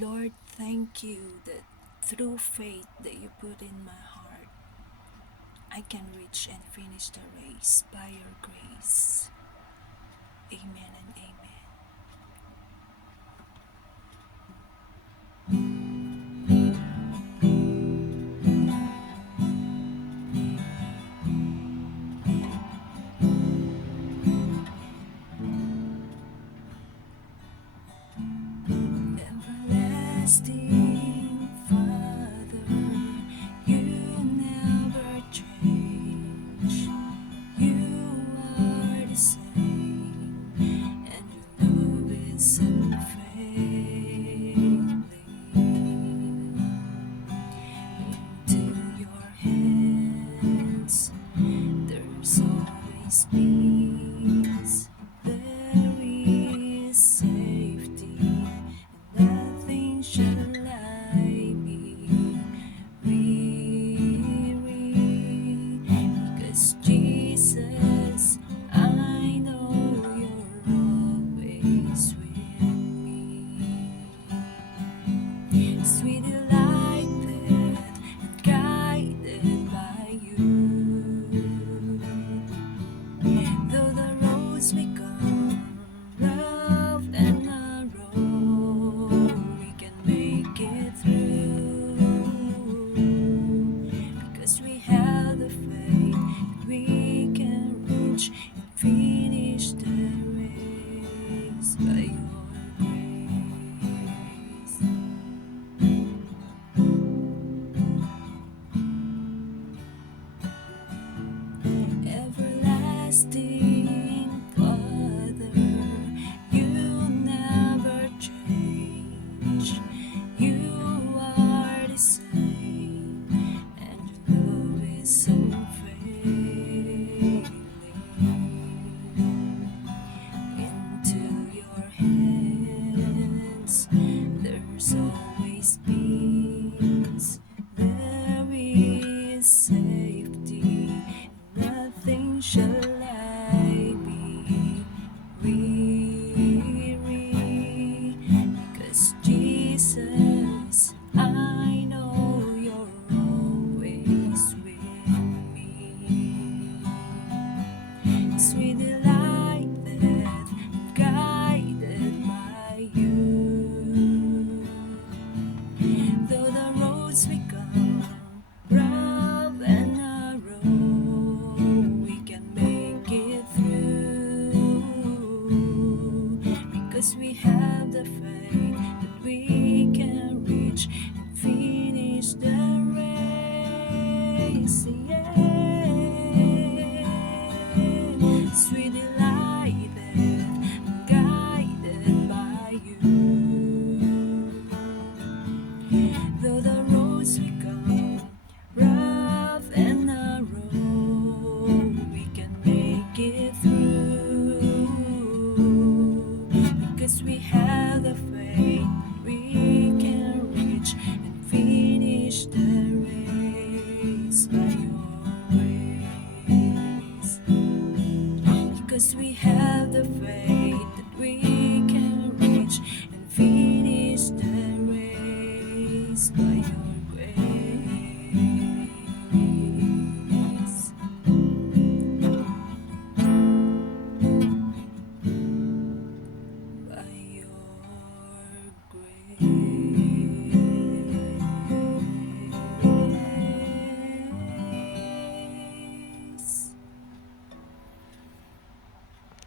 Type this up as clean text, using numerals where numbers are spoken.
Lord, thank you that through faith that you put in my heart, I can reach and finish the race by your grace. Amen and amen. Everlasting Father, you never change. You are the same, and your love is unfailing. Into your hands, there's always peace. There is safety, and nothing shall I be weary. Because Jesus, I know you're always with me. Sweet delighted and guided by you. Though the roads become rough and narrow, we can make it through. Because we have the faith that we can reach and finish the race by your grace. Everlasting Father, you never change. You are the same, and your love is unfailing. Into your hands, there's always peace. There is safety. Nothing shall I be weary. Because Jesus, I know you're always with me. Sweet delighted, guided by you. Though the roads become rough and narrow, we can make it through. Because we have the faith that we can reach and finish the race. Yeah. Sweet delighted, guided by you. Though the roads become rough and narrow, we can make it through. Because we have the faith